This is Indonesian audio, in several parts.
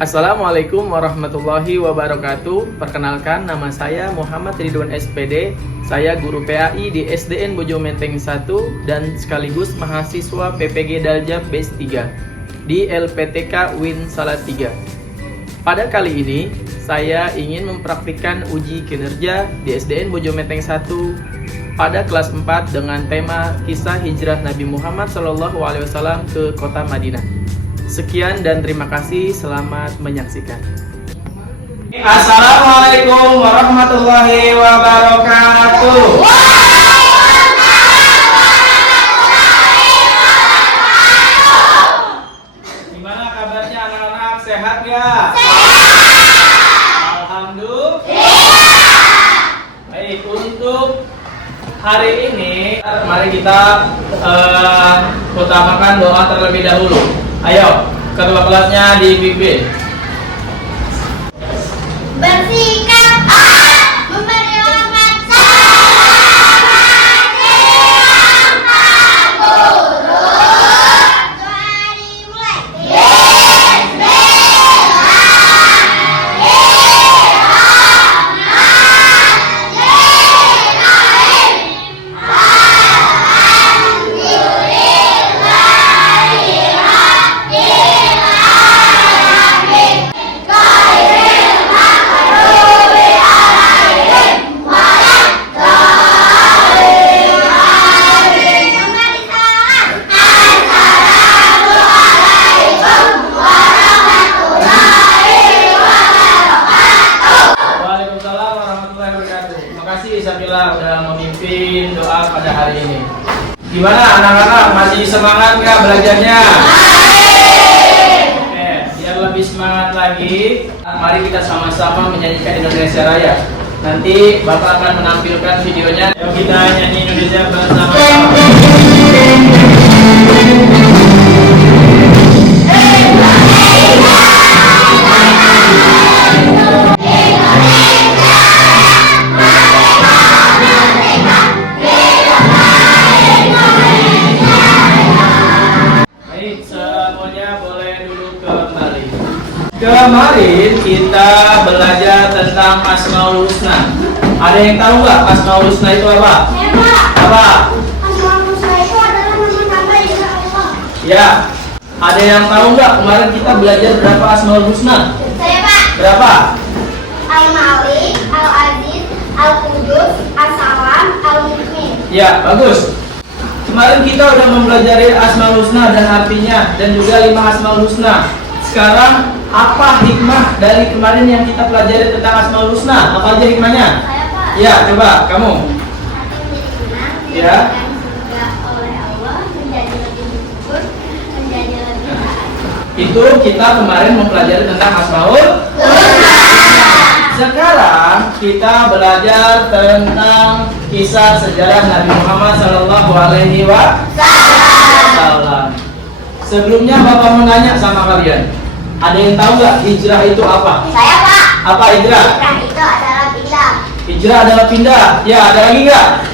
Assalamualaikum warahmatullahi wabarakatuh. Perkenalkan, nama saya Muhammad Ridwan SPD. Saya guru PAI di SDN Bojo Menteng 1 dan sekaligus mahasiswa PPG Daljab Base 3 di LPTK Win Salatiga. Pada kali ini, saya ingin mempraktikkan uji kinerja di SDN Bojo Menteng 1 pada kelas 4 dengan tema kisah hijrah Nabi Muhammad SAW ke kota Madinah. Sekian dan terima kasih, selamat menyaksikan. Assalamualaikum warahmatullahi wabarakatuh. Gimana kabarnya anak-anak, sehat ya? Alhamdulillah. Baik, untuk hari ini mari kita utamakan doa terlebih dahulu. Ayo, ketua kelasnya dipimpin. Bersikap memberi hormat sama yang Pak Guru. Doa dimulai. Sabila udah memimpin doa pada hari ini. Gimana anak-anak, masih semangat nggak belajarnya? Oke, biar lebih semangat lagi, mari kita sama-sama menyanyikan Indonesia Raya. Nanti Bapak akan menampilkan videonya. Yuk kita nyanyi Indonesia bersama-sama. Kemarin kita belajar tentang Asmaul Husna. Ada yang tahu nggak Asmaul Husna itu apa? Apa? Asmaul Husna itu adalah nama-nama Insya Allah. Ya. Ada yang tahu nggak kemarin kita belajar berapa Asmaul Husna? Saya Pak. Berapa? Al-Malik, Al-Aziz, Al-Qudus, As-Salam, Al-Mu'min. Ya, bagus. Kemarin kita udah mempelajari Asmaul Husna dan artinya dan juga 5 Asmaul Husna. Sekarang apa hikmah dari kemarin yang kita pelajari tentang Asmaul Husna? Apa aja hikmahnya? Saya Pak. Ya, coba kamu. Hati menjadi tenang, Ya. diberikan surga oleh Allah, menjadi lebih bersyukur, menjadi lebih taat. Itu kita kemarin mempelajari tentang Asmaul Husna. Sekarang kita belajar tentang kisah sejarah Nabi Muhammad SAW. Sebelumnya Bapak mau nanya sama kalian, ada yang tahu nggak hijrah itu apa? Saya Pak. Apa hijrah? Hijrah itu adalah pindah. Hijrah adalah pindah. Ya, ada lagi nggak?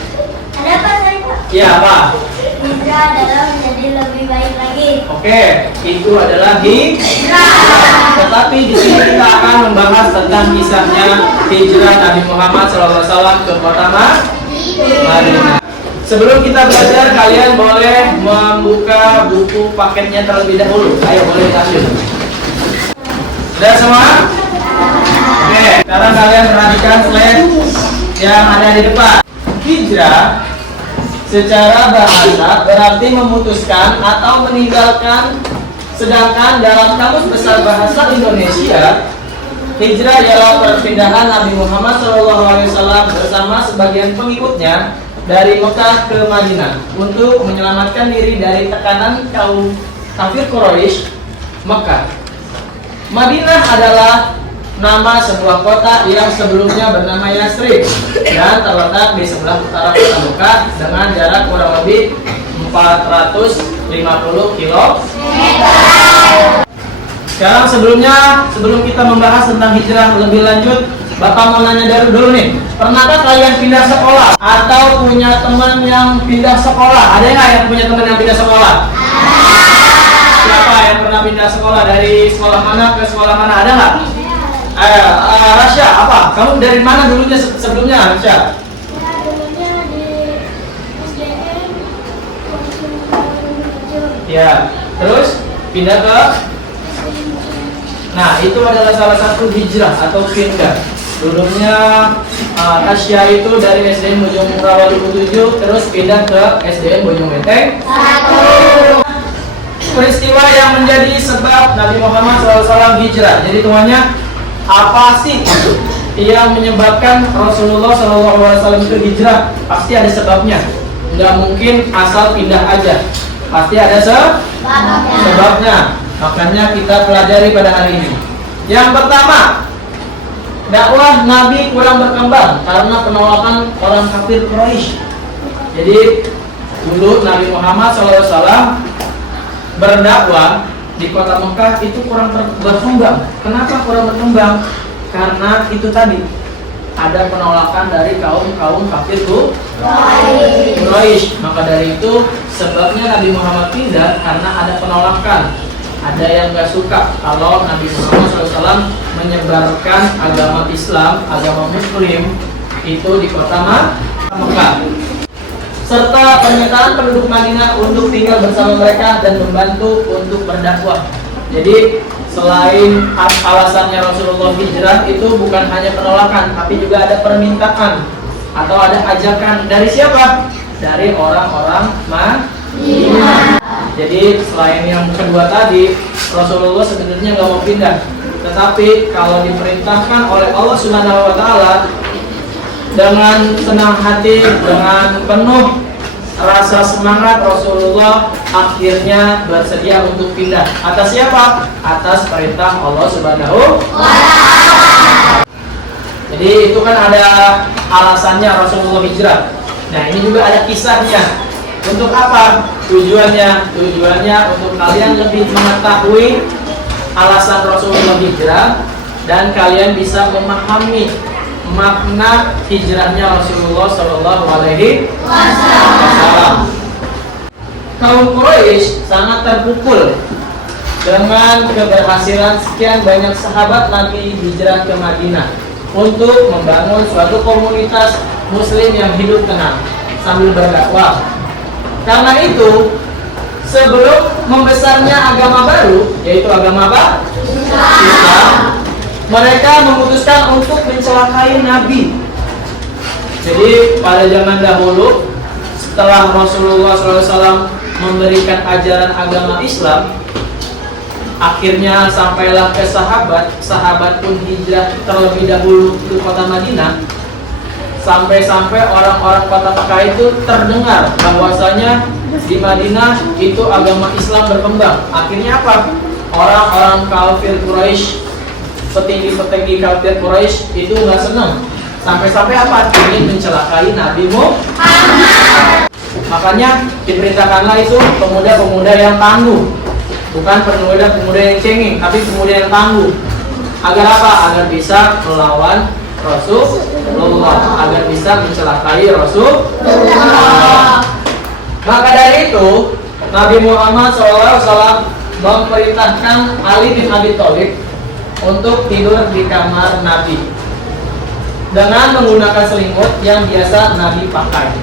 Ada apa saya Pak? Ya, apa? Hijrah adalah menjadi lebih baik lagi. Oke, itu adalah Hijrah. Tetapi di sini kita akan membahas tentang kisahnya hijrah Nabi Muhammad SAW ke kota Madinah. Sebelum kita belajar, kalian boleh membuka buku paketnya terlebih dahulu. Ayo, boleh kasih. Sudah semua? Oke, sekarang kalian perhatikan slide yang ada di depan. Hijrah secara bahasa berarti memutuskan atau meninggalkan. Sedangkan dalam Kamus Besar Bahasa Indonesia, hijrah ialah perpindahan Nabi Muhammad SAW bersama sebagian pengikutnya dari Mekah ke Madinah untuk menyelamatkan diri dari tekanan kaum kafir Quraisy Mekah. Madinah adalah nama sebuah kota yang sebelumnya bernama Yasrib dan terletak di sebelah utara kota Mekah dengan jarak kurang lebih 450 km. Sekarang sebelum kita membahas tentang hijrah lebih lanjut, Bapak mau nanya dulu nih, pernahkah kalian pindah sekolah atau punya teman yang pindah sekolah? Ada nggak yang punya teman yang pindah sekolah? Siapa Siapa yang pernah pindah sekolah dari sekolah mana ke sekolah mana? Ada nggak? Rasya, apa? Kamu dari mana dulunya sebelumnya, Rasya? Saya dulunya di SDN Ya, terus pindah ke. Nah, itu adalah salah satu hijrah atau pindah. Dulunya Tasya itu dari SDN Bojong Rawali 7 terus pindah ke SDN Bojong Menteng 1. Peristiwa yang menjadi sebab Nabi Muhammad SAW hijrah. Jadi semuanya apa sih yang menyebabkan Rasulullah SAW itu hijrah? Pasti ada sebabnya. Nggak mungkin asal pindah aja. Pasti ada sebabnya. Makanya kita pelajari pada hari ini. Yang pertama, dakwah Nabi kurang berkembang karena penolakan orang kafir Quraisy. Jadi dulu Nabi Muhammad SAW berdakwah di kota Mekah itu kurang berkembang. Kenapa kurang berkembang? Karena itu tadi ada penolakan dari kaum kafir Quraisy. Maka dari itu sebabnya Nabi Muhammad pindah karena ada penolakan. Ada yang nggak suka kalau Nabi Muhammad SAW menyebarkan agama Islam, agama Muslim itu di kota Mekah, serta pernyataan penduduk Madinah untuk tinggal bersama mereka dan membantu untuk berdakwah. Jadi selain alasannya Rasulullah hijrah itu bukan hanya penolakan, tapi juga ada permintaan atau ada ajakan dari siapa? Dari orang-orang Madinah. Jadi selain yang kedua tadi, Rasulullah sebenarnya nggak mau pindah, tetapi kalau diperintahkan oleh Allah Subhanahu Wa Taala dengan senang hati, dengan penuh rasa semangat, Rasulullah akhirnya bersedia untuk pindah. Atas siapa? Atas perintah Allah Subhanahu Wa Taala. Jadi itu kan ada alasannya Rasulullah hijrah. Nah ini juga ada kisahnya. Untuk apa? Tujuannya untuk kalian lebih mengetahui alasan Rasulullah hijrah dan kalian bisa memahami makna hijrahnya Rasulullah Shallallahu Alaihi Wasallam. Kaum Quraisy sangat terpukul dengan keberhasilan sekian banyak sahabat Nabi hijrah ke Madinah untuk membangun suatu komunitas Muslim yang hidup tenang sambil berdakwah. Karena itu, sebelum membesarnya agama baru, yaitu agama apa? Islam, mereka memutuskan untuk mencelakai Nabi. Jadi pada zaman dahulu, setelah Rasulullah SAW memberikan ajaran agama Islam, akhirnya sampailah ke sahabat pun hijrah terlebih dahulu ke kota Madinah. Sampai-sampai orang-orang kota Mekah itu terdengar bahwasanya di Madinah itu agama Islam berkembang. Akhirnya apa? Orang-orang kafir Quraisy, petinggi-petinggi kafir Quraisy itu nggak senang. Sampai-sampai apa? Ingin mencelakai Nabi Muhammad. Makanya diperintahkanlah itu pemuda-pemuda yang tangguh, bukan pemuda-pemuda yang cengeng, tapi pemuda yang tangguh. Agar apa? Agar bisa melawan Rasulullah, agar bisa mencelakai Rasulullah. Maka dari itu Nabi Muhammad SAW memerintahkan Ali bin Abi Thalib untuk tidur di kamar Nabi dengan menggunakan selimut yang biasa Nabi pakai.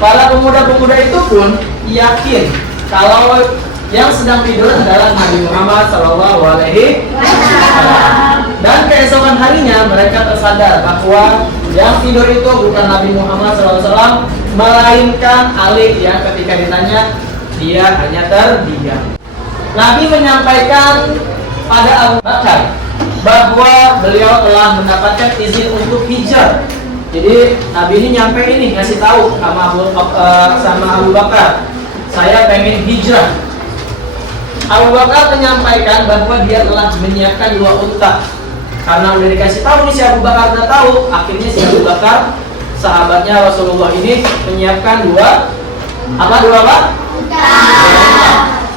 Para pemuda-pemuda itu pun yakin kalau yang sedang tidur adalah Nabi Muhammad SAW. Dan keesokan harinya mereka tersadar bahwa yang tidur itu bukan Nabi Muhammad SAW, melainkan Ali yang ketika ditanya dia hanya terdiam. Nabi menyampaikan pada Abu Bakar bahwa beliau telah mendapatkan izin untuk hijrah. Jadi Nabi ini nyampe ini ngasih tahu sama Abu Bakar, saya pengen hijrah. Abu Bakar menyampaikan bahwa dia telah menyiapkan 2 unta. Karena udah dikasih tahu nih si Abu Bakar udah tahu, akhirnya si Abu Bakar sahabatnya Rasulullah ini menyiapkan 2 apa?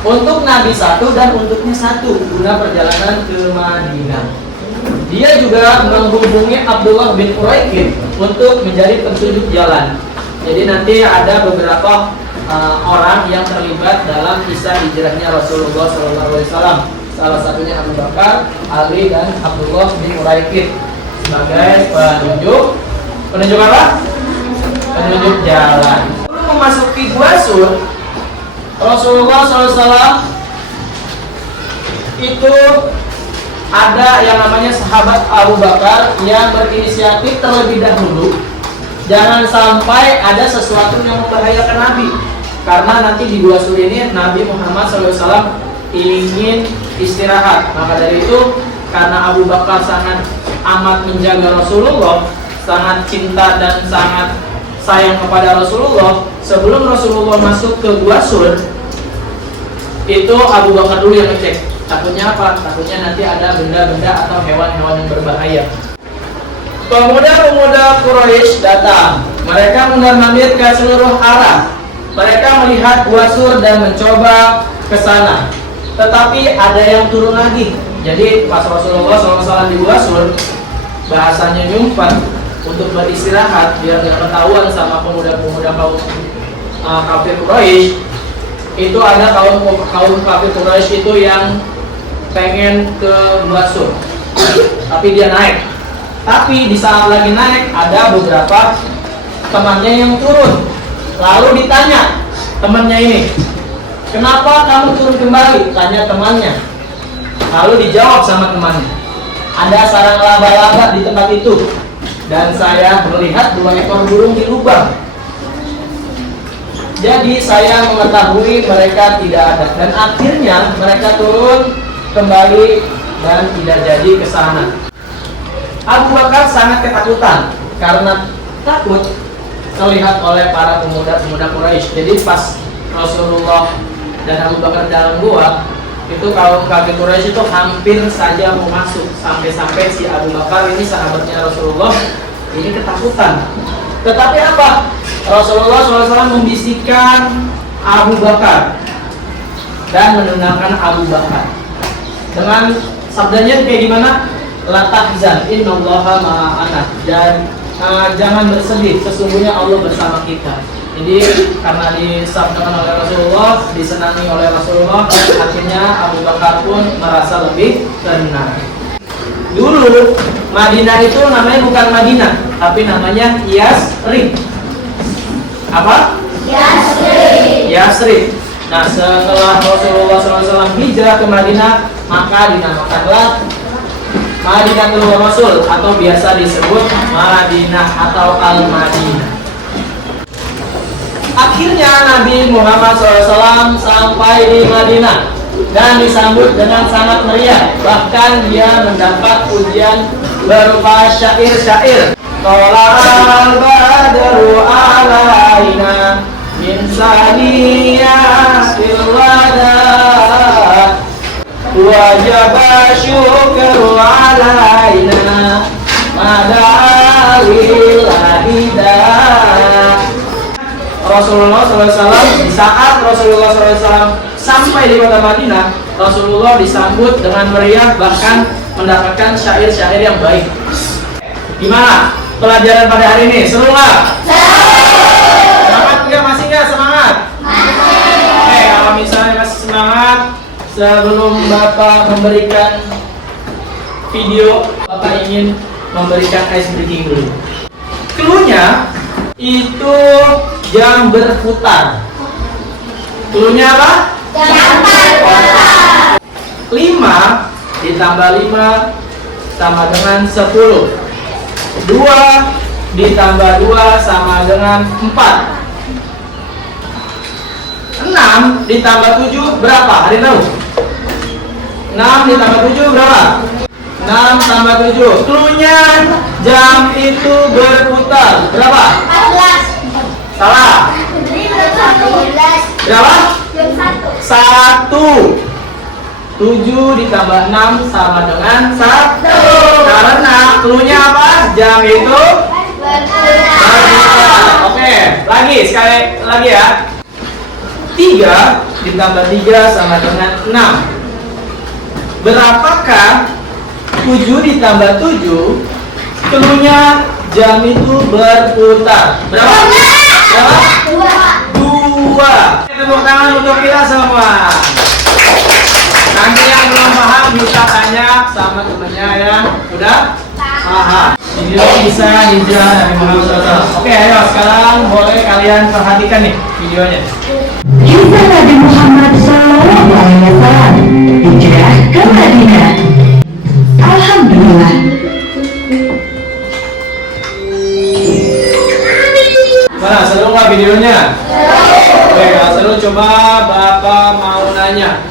Untuk Nabi 1 dan untuknya 1 guna perjalanan ke Madinah. Dia juga menghubungi Abdullah bin Uraiqid untuk menjadi petunjuk jalan. Jadi nanti ada beberapa orang yang terlibat dalam kisah hijrahnya Rasulullah SAW. Salah satunya Abu Bakar, Ali, dan Abdullah bin Uraikid sebagai penunjuk apa? Penunjuk jalan. Sebelum memasuki Gua Sur, Rasulullah SAW itu ada yang namanya sahabat Abu Bakar yang berinisiatif terlebih dahulu. Jangan sampai ada sesuatu yang membahayakan Nabi, karena nanti di Gua Sur ini Nabi Muhammad SAW ingin istirahat. Maka dari itu, karena Abu Bakar sangat amat menjaga Rasulullah, sangat cinta dan sangat sayang kepada Rasulullah, sebelum Rasulullah masuk ke Gua Sur, itu Abu Bakar dulu yang ngecek. Takutnya apa? Takutnya nanti ada benda-benda atau hewan-hewan yang berbahaya. Pemuda-pemuda Quraisy datang. Mereka mundar-mandir ke seluruh arah. Mereka melihat Gua Sur dan mencoba ke sana. Tetapi ada yang turun lagi. Jadi pas Rasulullah SAW di Gua Sur, bahasanya nyumpan untuk beristirahat biar tidak ketahuan sama pemuda-pemuda kaum kafir Quraisy. Itu ada kaum kafir Quraisy itu yang pengen ke Gua Sur, tapi dia naik. Tapi di saat lagi naik, ada beberapa temannya yang turun. Lalu ditanya temannya ini, kenapa kamu turun kembali? Tanya temannya. Lalu dijawab sama temannya, ada sarang laba-laba di tempat itu, dan saya melihat 2 ekor burung di lubang. Jadi saya mengetahui mereka tidak ada, dan akhirnya mereka turun kembali dan tidak jadi ke sana. Abu Bakar sangat ketakutan karena takut terlihat oleh para pemuda-pemuda Quraisy. Jadi pas Rasulullah dan Abu Bakar dalam gua, itu kaum kafir Quraisy itu hampir saja mau masuk, sampai-sampai si Abu Bakar ini sahabatnya Rasulullah ini ketakutan. Tetapi apa? Rasulullah SAW membisikkan Abu Bakar dan menenangkan Abu Bakar dengan sabdanya kayak gimana? La tahzan, innallaha ma'ana. Dan jangan bersedih, sesungguhnya Allah bersama kita. Jadi karena disabdakan oleh Rasulullah, disenangi oleh Rasulullah, akhirnya Abu Bakar pun merasa lebih tenang. Dulu Madinah itu namanya bukan Madinah, tapi namanya Yasrib. Apa? Yasrib. Nah, setelah Rasulullah SAW hijrah ke Madinah, maka dinamakanlah Madinatul Rasul, atau biasa disebut Madinah atau Al-Madinah. Akhirnya Nabi Muhammad SAW sampai di Madinah dan disambut dengan sangat meriah. Bahkan dia mendapat pujian berupa syair-syair. Tola'al badru alaina min saniyatil wada wajaba syukru alaina mada'alilahidah. Rasulullah SAW, di saat Rasulullah SAW sampai di kota Madinah, Rasulullah disambut dengan meriah, bahkan mendapatkan syair-syair yang baik. Gimana pelajaran pada hari ini? Seru nggak? Semangat nggak? Masih nggak semangat? Oke, kalau misalnya masih semangat, sebelum Bapak memberikan video, Bapak ingin memberikan ice breaking dulu. Cluenya itu jam berputar. Cluenya apa? Jam berputar. 5 ditambah 5 sama dengan 10. 2 ditambah 2 sama dengan 4. 6 ditambah 7 berapa? Ada yang tahu? 6 ditambah 7 berapa? 6 tambah 7. Cluenya jam itu berputar. Berapa? 14. Salah. Berapa? 1. 7 ditambah 6 sama dengan 1. Karena cluenya apa? Jam itu berputar. Oke, sekali lagi ya. 3 ditambah 3 sama dengan 6. Berapakah 7 ditambah 7? Cluenya jam itu berputar. Berapa? 2. 2. Tepuk tangan untuk kita semua. Nanti yang belum paham bisa tanya sama temennya ya. Udah? Paham. Ini bisa hijrah Nabi Muhammad SAW. Oke, ayo sekarang boleh kalian perhatikan nih videonya. Kisah Nabi Muhammad SAW hijrah ke Madinah. Alhamdulillah. Mana seru nggak videonya? Oke, kalau seru coba Bapak mau nanya.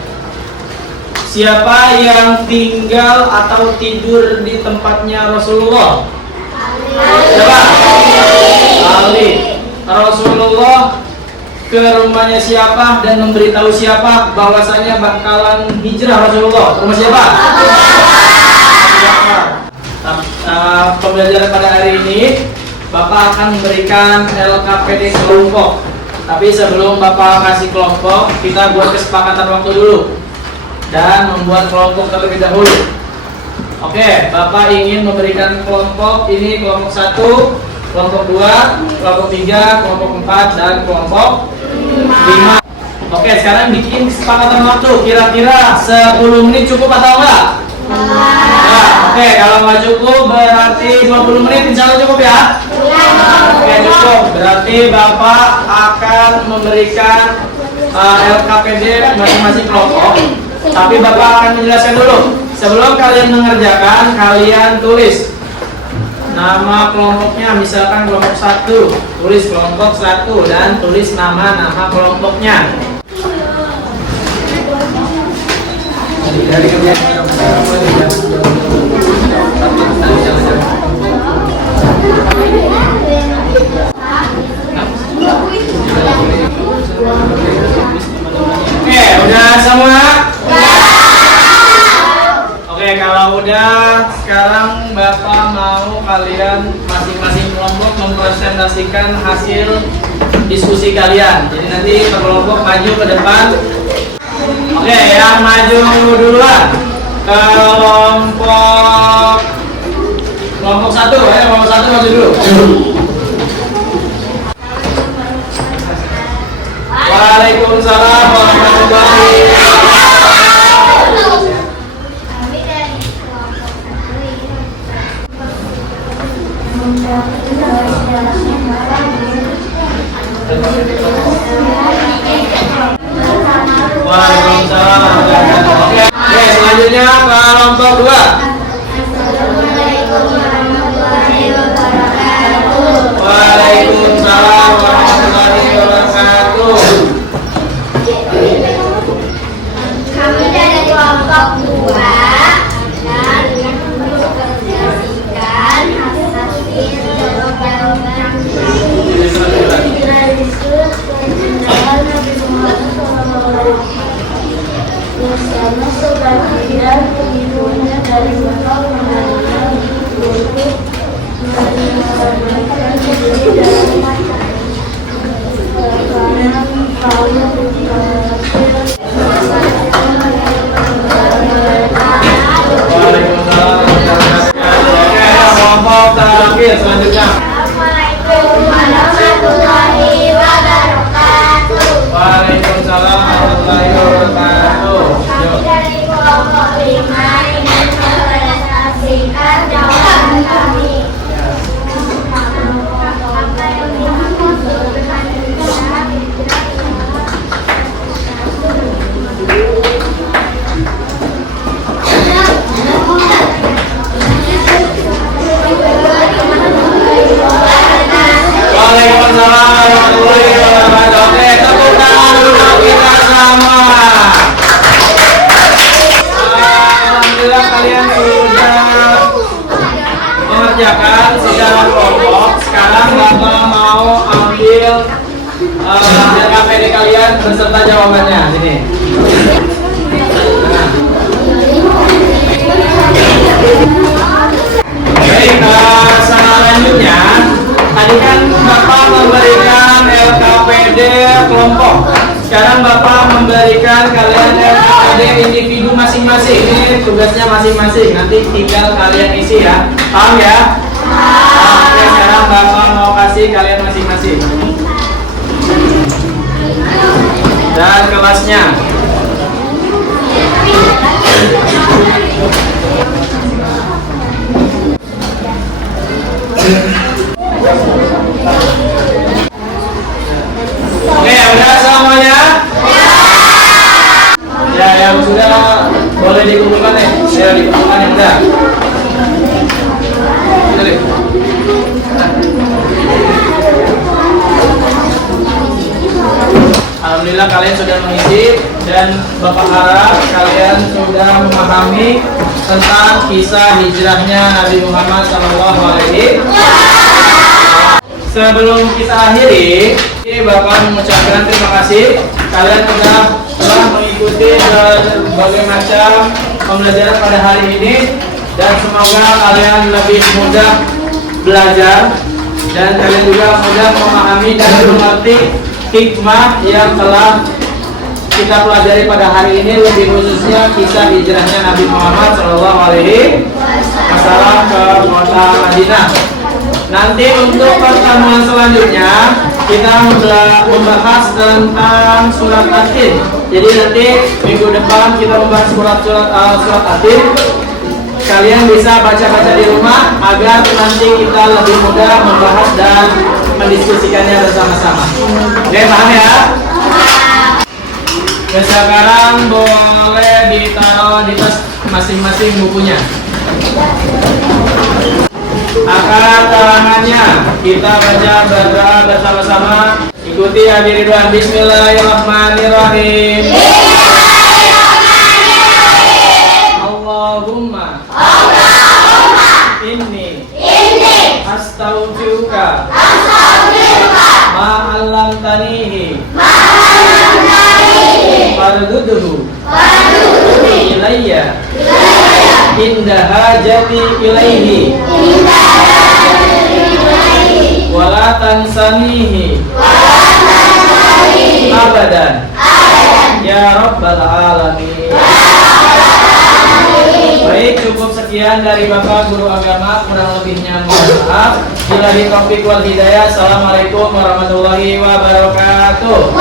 Siapa yang tinggal atau tidur di tempatnya Rasulullah? Siapa? Ali. Rasulullah ke rumahnya siapa dan memberitahu siapa bahwasanya bakalan hijrah Rasulullah? Rumah siapa? Pembelajaran pada hari ini Bapak akan memberikan LKPD kelompok. Tapi sebelum Bapak kasih kelompok, kita buat kesepakatan waktu dulu dan membuat kelompok terlebih dahulu. Oke, Bapak ingin memberikan kelompok ini: kelompok 1, kelompok 2, kelompok 3, kelompok 4, dan kelompok 5. Oke, sekarang bikin kesepakatan waktu. Kira-kira 10 menit cukup atau enggak? Nah, oke, kalau nggak cukup berarti 20 menit insya Allah cukup ya? Oke, cukup. Berarti Bapak akan memberikan LKPD masing-masing kelompok. Tapi Bapak akan menjelaskan dulu. Sebelum kalian mengerjakan, kalian tulis nama kelompoknya. Misalkan kelompok 1, tulis kelompok 1 dan tulis nama-nama kelompoknya. Oke, udah semua? Oke, kalau udah, sekarang Bapak mau kalian masing-masing kelompok mempresentasikan hasil diskusi kalian. Jadi nanti per kelompok maju ke depan. Oke, yang maju duluan kelompok 1 ya, kelompok 1 maju dulu. Waalaikumsalam warahmatullahi wabarakatuh. Kami dari kelompok 1 ini Waalaikumsalam. Oke, selanjutnya kelompok 2. Waalaikumsalam warahmatullahi wabarakatuh. Kami dari kelompok 2 dan mempresentasikan hasil jawaban masuk dan penghitungannya dari bakal mengalami untuk mengalami sendiri dalam Waalaikumsalam. Oke, kelompok terakhir selanjutnya. Assalamualaikum warahmatullahi wabarakatuh. Waalaikumsalam warahmatullahi wabarakatuh. Kami dari kelompok 5 ingin mempresentasikan jawaban kami. Apa yang dimaksud dengan Waalaikumsalam warahmatullahi wabarakatuh. Oke, tepuk tangan untuk kita semua. Alhamdulillah kalian sudah mengerjakan secara kelompok. Sekarang Bapak mau ambil LKPD kalian beserta jawabannya. Sini. Baik, selanjutnya tadi kan Bapak memberikan LKPD kelompok. Sekarang Bapak memberikan kalian LKPD individu masing-masing. Ini tugasnya masing-masing. Nanti tinggal kalian isi ya. Paham ya? Oke, sekarang Bapak mau kasih kalian masing-masing. dan kelasnya. Oke, udah semuanya? Ya, yang sudah boleh dikumpulkan ya. Saya dikumpulkan yang udah. Alhamdulillah kalian sudah mengisi dan Bapak harap kalian sudah memahami tentang kisah hijrahnya Nabi Muhammad SAW. Sebelum kita akhiri, Bapak mengucapkan terima kasih kalian telah mengikuti berbagai macam pembelajaran pada hari ini dan semoga kalian lebih mudah belajar dan kalian juga mudah memahami dan mengerti hikmah yang telah kita pelajari pada hari ini, lebih khususnya kisah hijrahnya Nabi Muhammad SAW ke kota Madinah. Nanti untuk pertemuan selanjutnya kita membahas tentang surat At-Tin. Jadi nanti minggu depan kita membahas surat At-Tin. Kalian bisa baca-baca di rumah agar nanti kita lebih mudah membahas dan mendiskusikannya bersama-sama. Oke, paham ya? Sekarang boleh ditaruh di tas masing-masing bukunya. Angkat tangannya, kita baca berdoa bersama-sama. Ikuti ya Ridwan. Bismillahirrahmanirrahim. Allahumma inni astaghfiruka ma'allamtanihi farduduhu ilayya inda hajati ilaihi wala tansanihi abadan ya rabbal alamin. Baik, cukup sekian dari Bapak Guru Agama, kurang lebihnya mohon maaf. Billahi taufiq wal hidayah. Assalamualaikum warahmatullahi wabarakatuh.